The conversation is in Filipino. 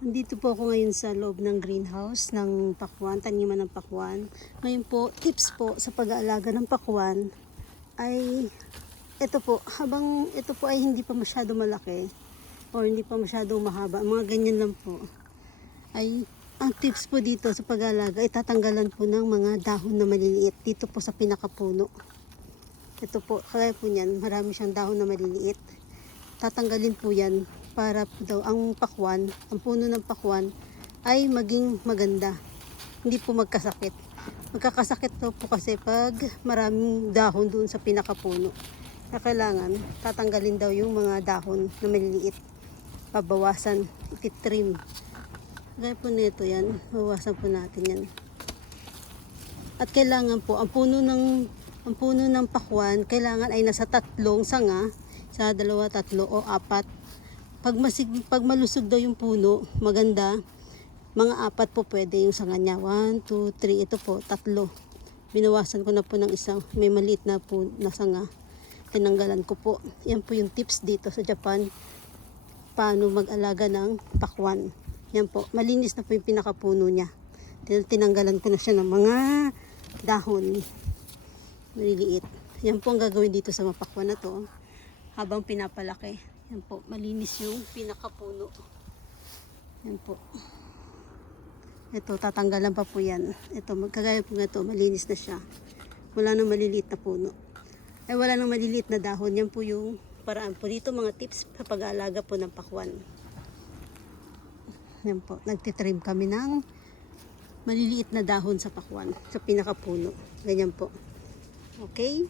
Nandito po ako ngayon sa loob ng greenhouse ng pakwan, taniman ng pakwan. Ngayon po, tips po sa pag-aalaga ng pakwan ay ito po, habang ito po ay hindi pa masyado malaki or hindi pa masyado mahaba, mga ganyan lang po, ay ang tips po dito sa pag-aalaga ay tatanggalan po ng mga dahon na maliliit dito po sa pinakapuno. Ito po, kaya po niyan, marami siyang dahon na maliliit. Tatanggalin po yan para daw ang pakwan, ang puno ng pakwan ay maging maganda. Hindi po magkasakit. Magkakasakit daw po kasi pag maraming dahon doon sa pinakapuno. Kaya kailangan tatanggalin daw yung mga dahon na maliliit. Pabawasan, ititrim. Gaya po nito yan, bawasan po natin yan. At kailangan po, ang puno ng ang puno ng pakwan, kailangan ay nasa tatlong sanga, sa dalawa, tatlo o apat. Pag, masig, pag malusog daw yung puno, maganda, mga apat po pwede yung sanga niya. One, two, three, ito po, tatlo. Binawasan ko na po ng isang, may maliit na po na sanga. Tinanggalan ko po. Yan po yung tips dito sa Japan. Paano mag-alaga ng pakwan. Yan po, malinis na po yung pinakapuno niya. Tin- Tinanggalan ko na siya ng mga dahon. Maliliit. Yan po ang gagawin dito sa mapakwan na to. Habang pinapalaki. Yan po, malinis yung pinakapuno. Yan po. Ito, tatanggalan pa po yan. Ito, magkagaya po nga ito, malinis na siya. Wala nang maliliit na puno. Ay, wala nang maliliit na dahon. Yan po yung paraan po dito, mga tips sa pag-aalaga po ng pakwan. Yan po, nagtitrim kami ng maliliit na dahon sa pakwan, sa pinakapuno. Ganyan po. Okay?